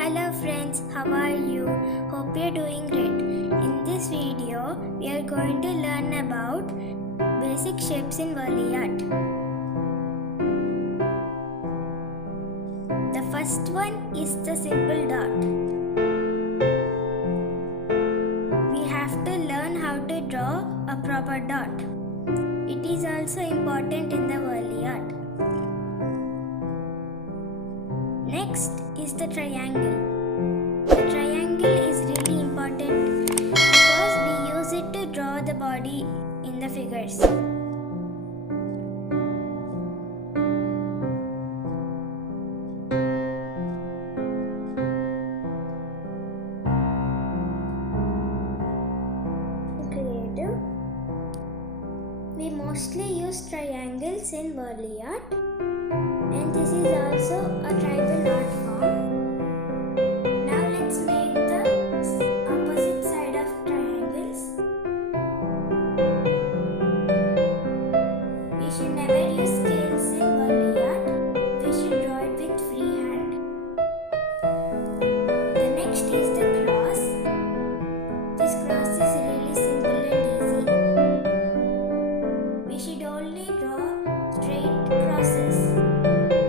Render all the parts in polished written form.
Hello friends, how are you? Hope you're doing great. In this video, we are going to learn about basic shapes in Warli Art. The first one is the simple dot. We have to learn how to draw a proper dot. It is also important in the Warli Art. Next is the triangle. The triangle is really important because we use it to draw the body in the figures. Creative. We mostly use triangles in Warli Art, and this is also a tribal art form. Now let's make the opposite side of triangles. We should never use scales in Warli Art. We should draw it with free hand. The next is the cross. This cross is really simple and easy. We should only draw straight crosses.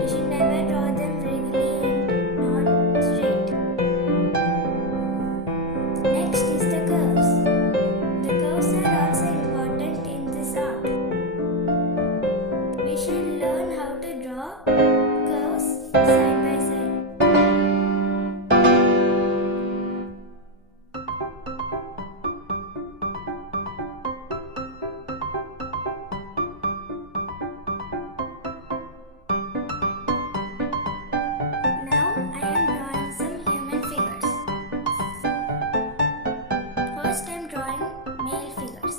We should never draw them wriggly and not straight. Next is the curves. The curves are also important in this art. We should learn how to draw curves side by side. Now I am drawing some human figures. First I am drawing male figures.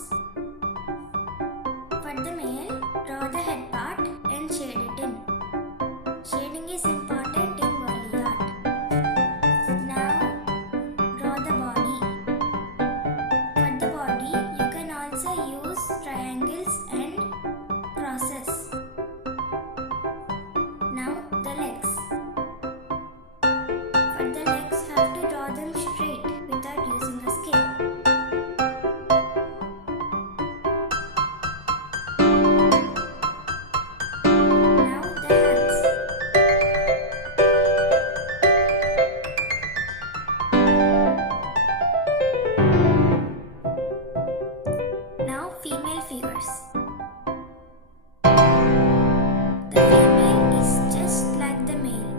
For the male, draw the head part and shade it in. Shading is important in Warli Art. Now draw the body. For the body, you can also use triangles and crosses. Now the legs. For the legs, have to draw them straight without using a scale. Now the hands. Now female figures. The female is just like the male,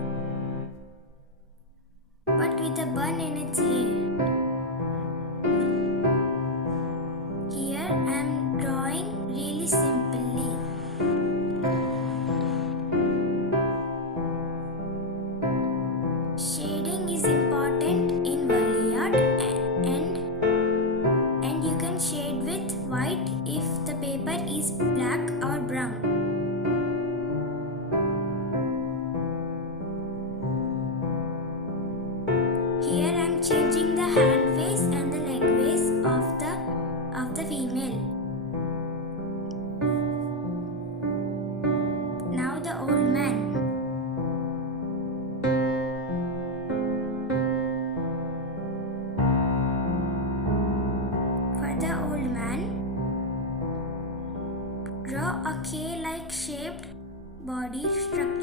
but with a bun in its hair. Here I am drawing really simply. Shading is important in Warli Art and you can shade with white if the paper is black or brown. Here I am changing the hand face and the leg face of the female. Now the old man. For the old man, draw a K-like shaped body structure.